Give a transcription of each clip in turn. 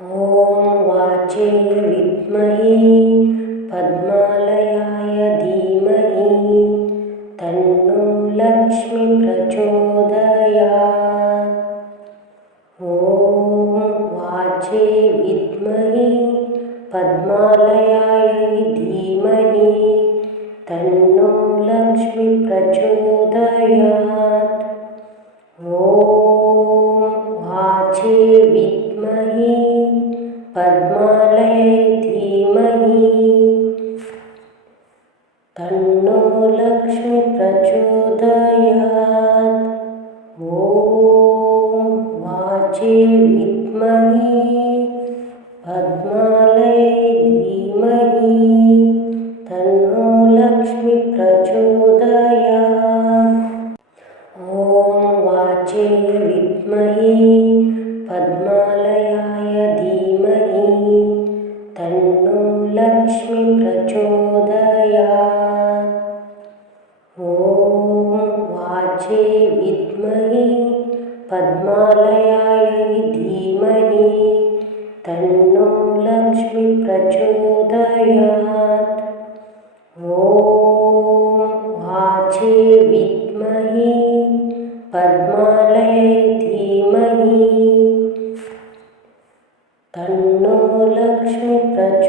ॐ वाचे विद्महे पद्मालयाय धीमहि तन्नो लक्ष्मीप्रचोदयात् ॐ वाचे विद्महे पद्मालयाय धीमहि तन्नो लक्ष्मीप्रचोदयात् लक्ष्मीप्रचोदयात्।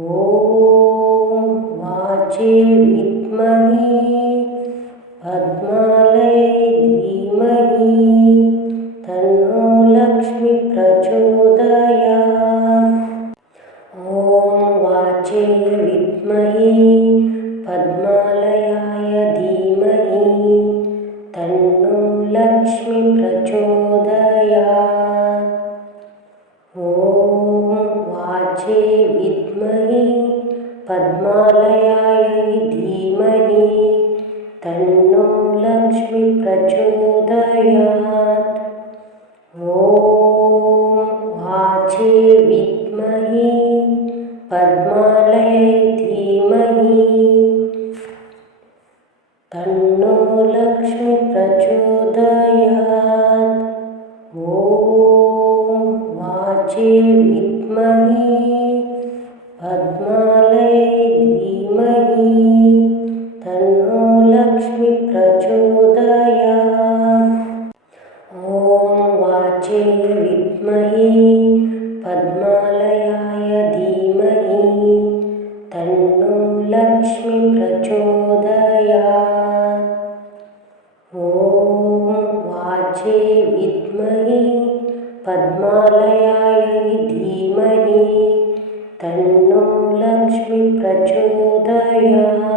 ॐ वाचे வித்மகி பத்ம तन्नो लक्ष्मी प्रचोदय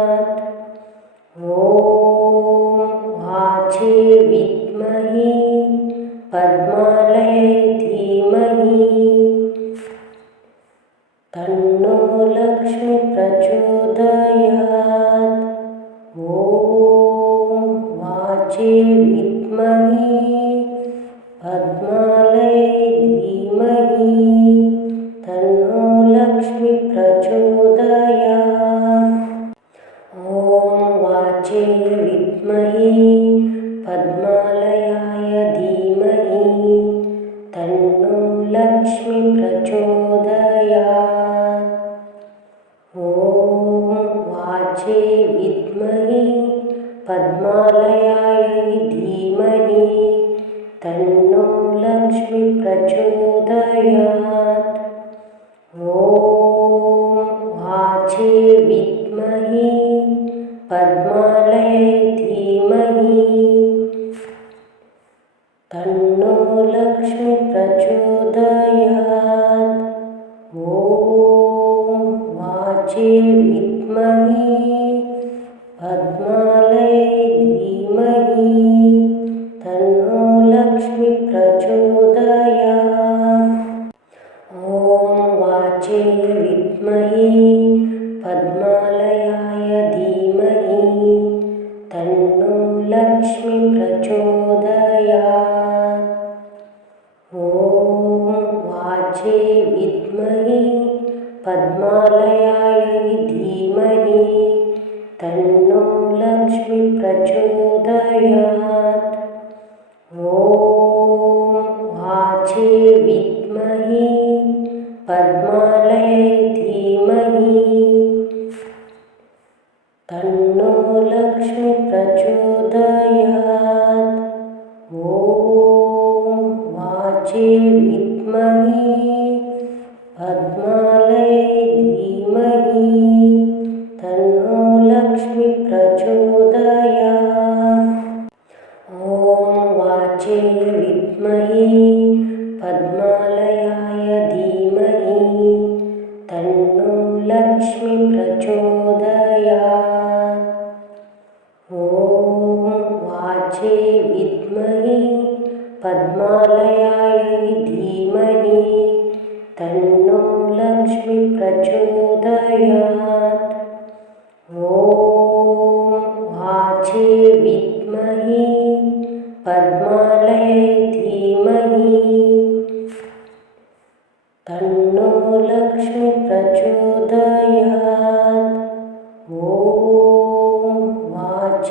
प्रचोदयात् पद्मालयाय धीमहि तन्नो लक्ष्मीप्रचोदयात् ॐ वाचे विद्महि पद्मालयाय धीमहि तन्नो लक्ष्मी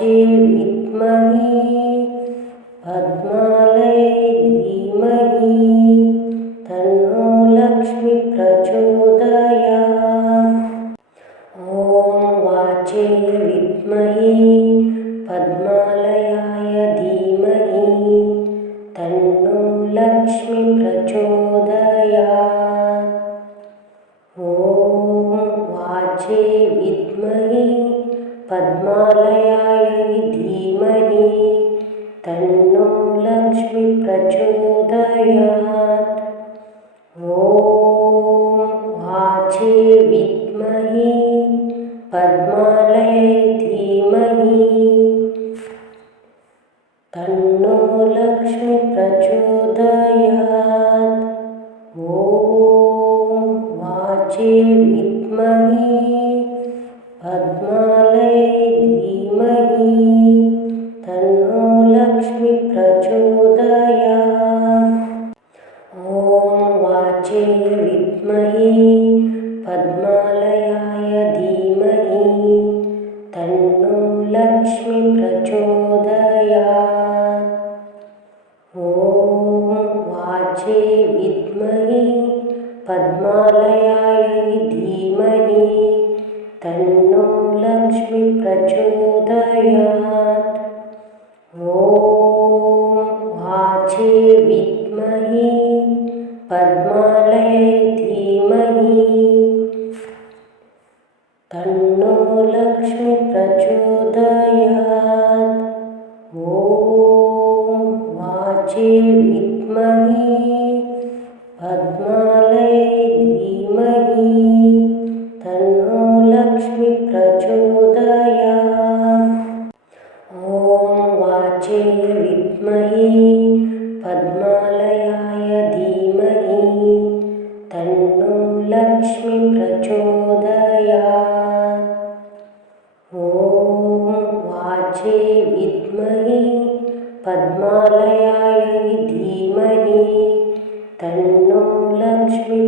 वाचे विद्महे पद्मालयाय धीमहि तन्नो लक्ष्मी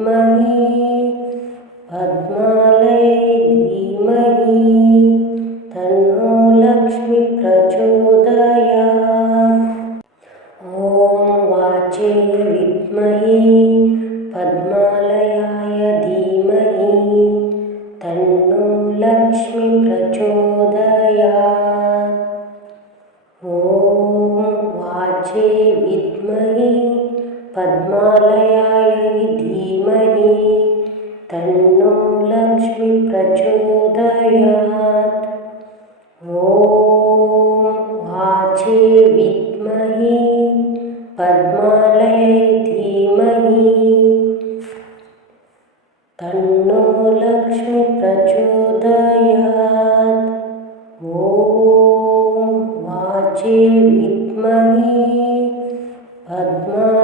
विद्महे पद्मालये धीमहि तन्नो लक्ष्मी तन्नो लक्ष्मीप्रचोदयात्। ॐ वाचे विद्महे। पद्मा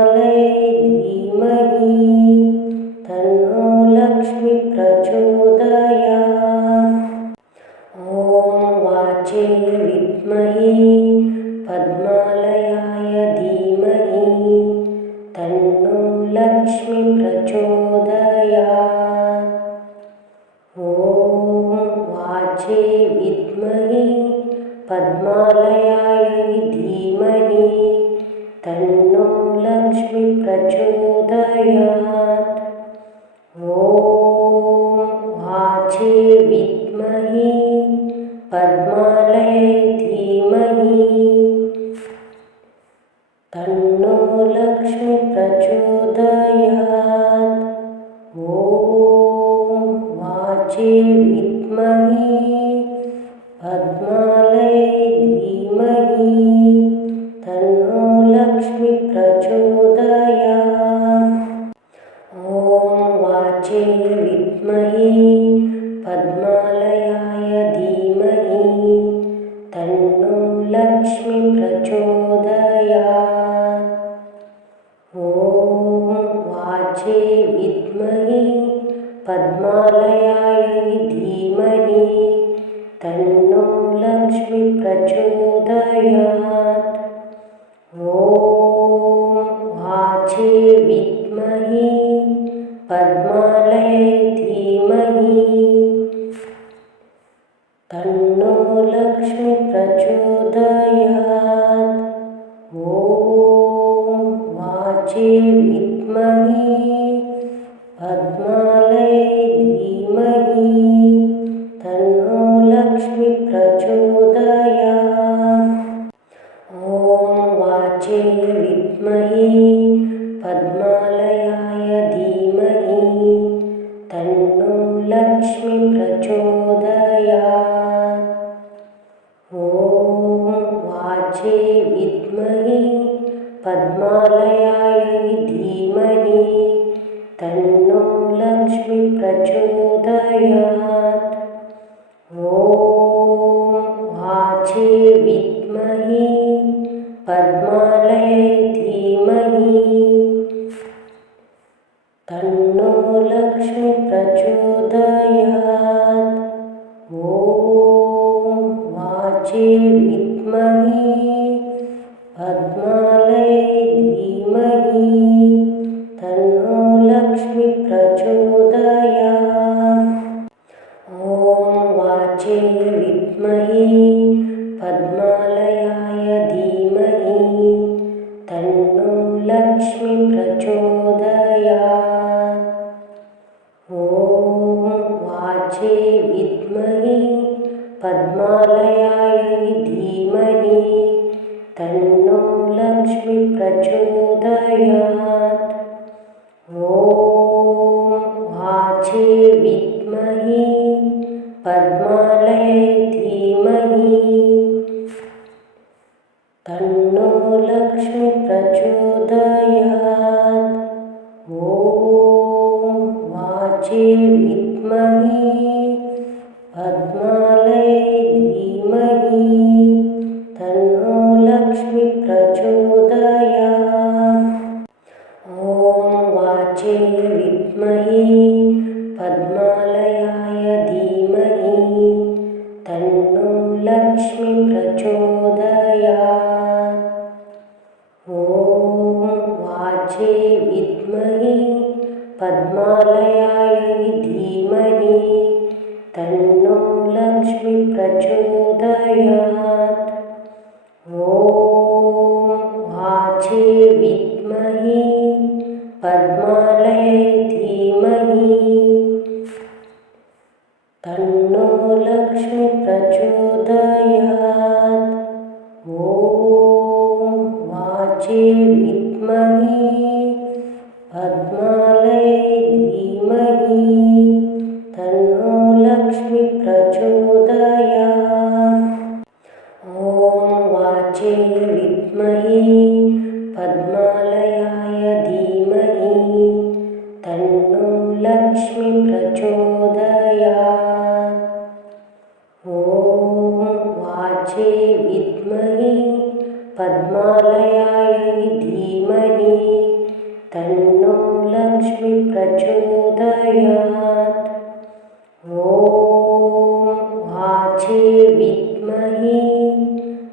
लक्ष्मी प्रचोदय प्रचोदयात् ॐ वाचे विद्महे पद्मालयाय धीमहि तन्नो लक्ष वाचे विद्महे पद्म Amen.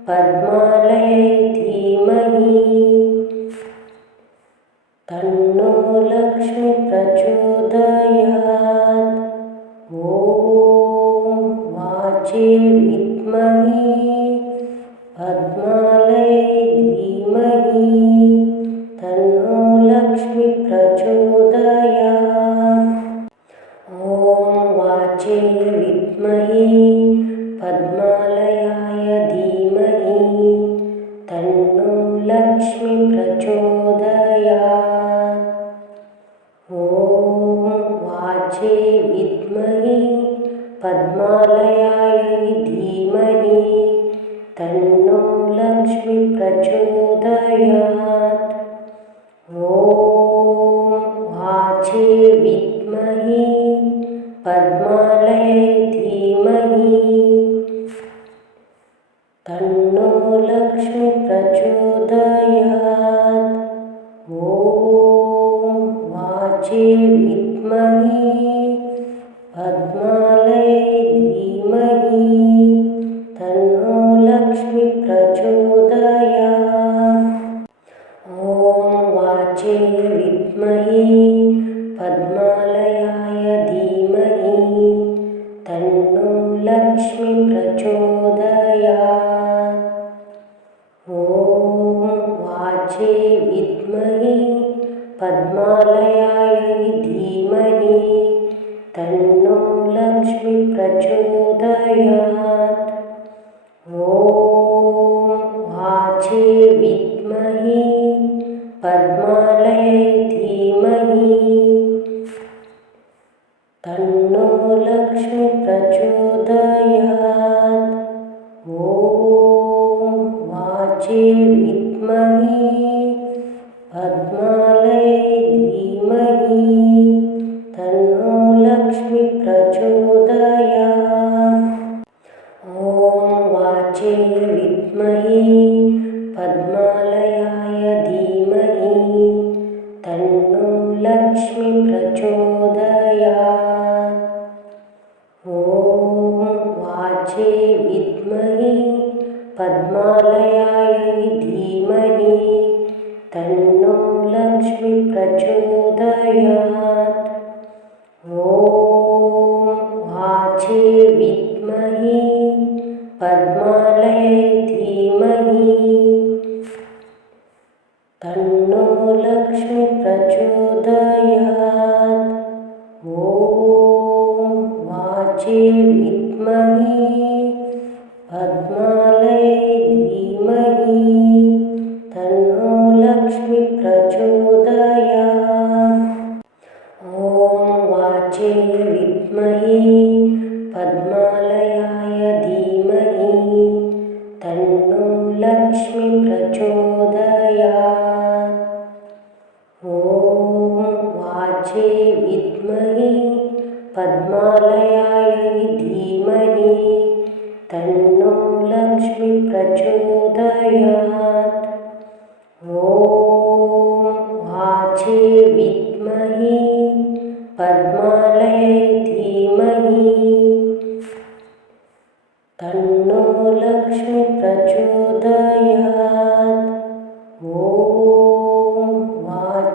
पद्मा लक्ष्मी प्रचोदयात् राजे विद्महे पद्मालयाय धीमहि तन्नो लक्ष्मीप्रचोदया true.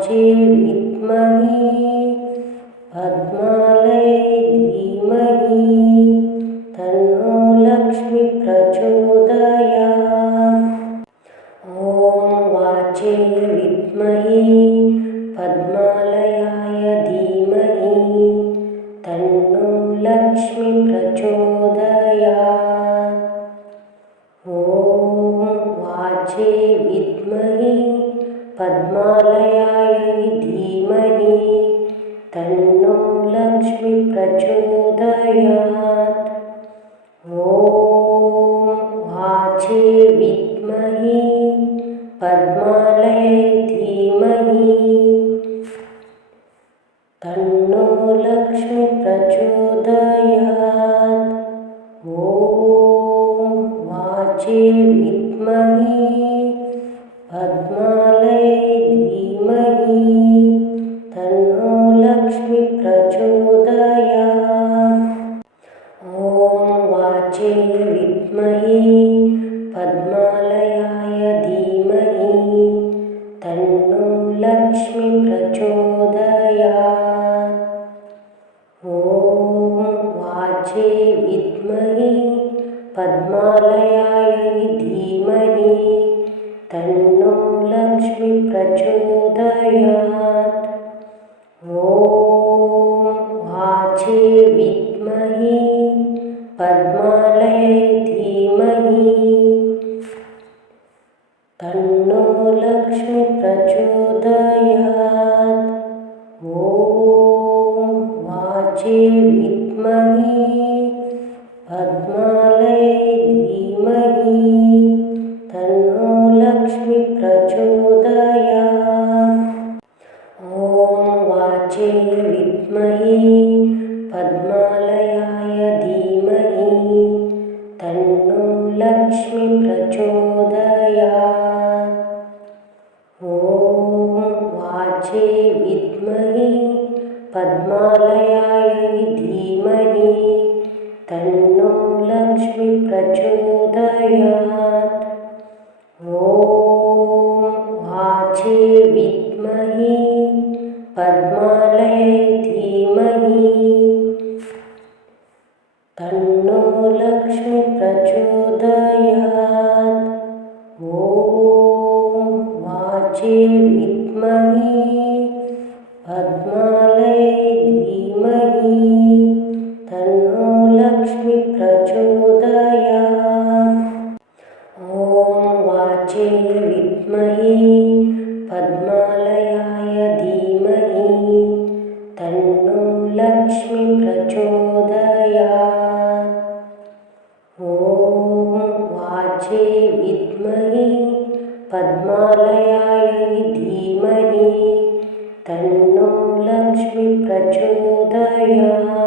विद्महे तन्नो लक्ष्मीप्रचोदयात्। ॐ वाचेवि पद्मालयायै धीमहि तन्नो लक्ष्मीप्रचोदया लक्ष्मि प्रचोदया ॐ वाचे विद्महे पद्मालयाय धीमहि तन्नो लक्ष्मि प्रचोदया